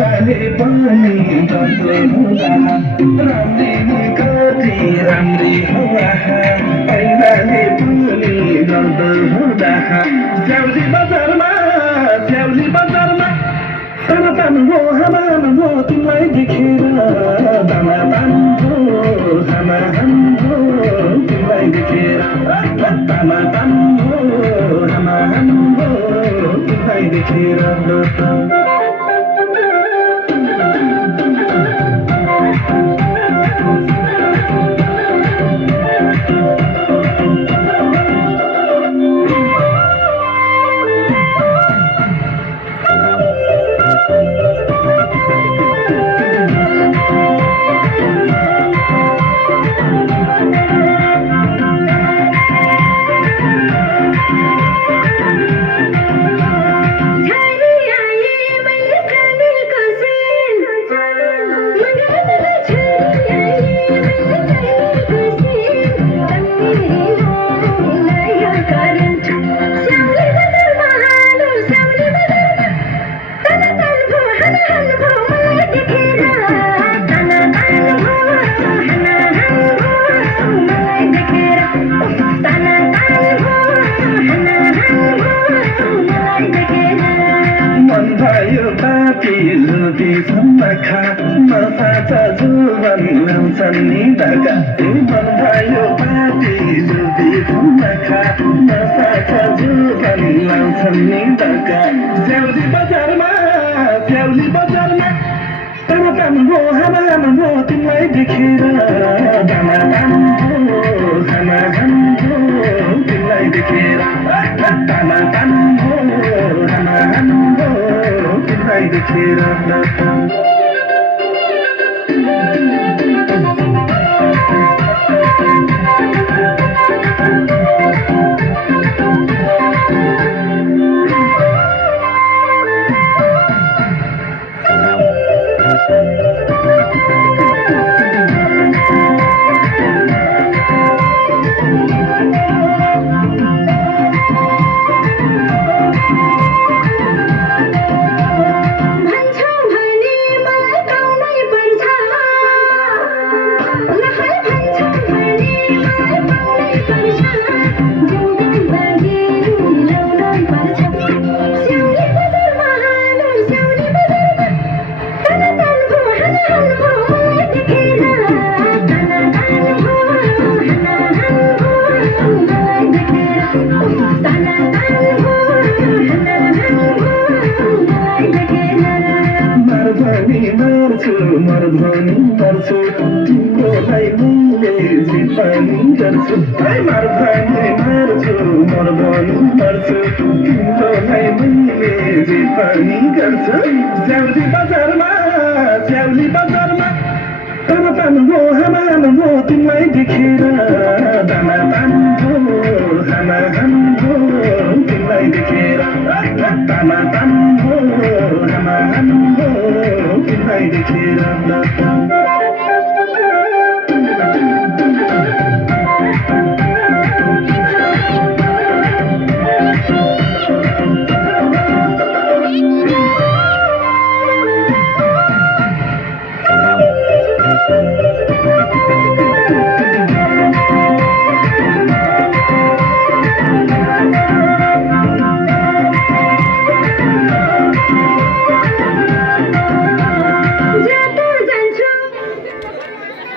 मैले पनि गर्दै हुँदा राम्री कति राम्री हो पहिलाले पनि गर्दै हुँदा स्याउली बजारमा तन हो हाम हो तिमीलाई देखेर दामा हो तिमीलाई देखेर दामा हो तिमीलाई देखेर जुवन लाउँछन् नि ढाका मन भयो पापी जुबी खा नसाका जुवन लाउँछन् नि ढाका स्याउली बजारमा तन हो हाम हो तिमीलाई देखेर दामा हो तिमीलाई देखेर दामा हो तिमीलाई देखेर मर्धनी पर्छु तिम्रोलाई मैले जिपानी गर्छु मर्धनी पर्छु तिम्रोलाई मैले जिपानी गर्छु स्याउली बजारमा तन हो हाम हो तिमीलाई देखेर दामा हो तिमीलाई देखेर दामा हो तिमीलाई देखेर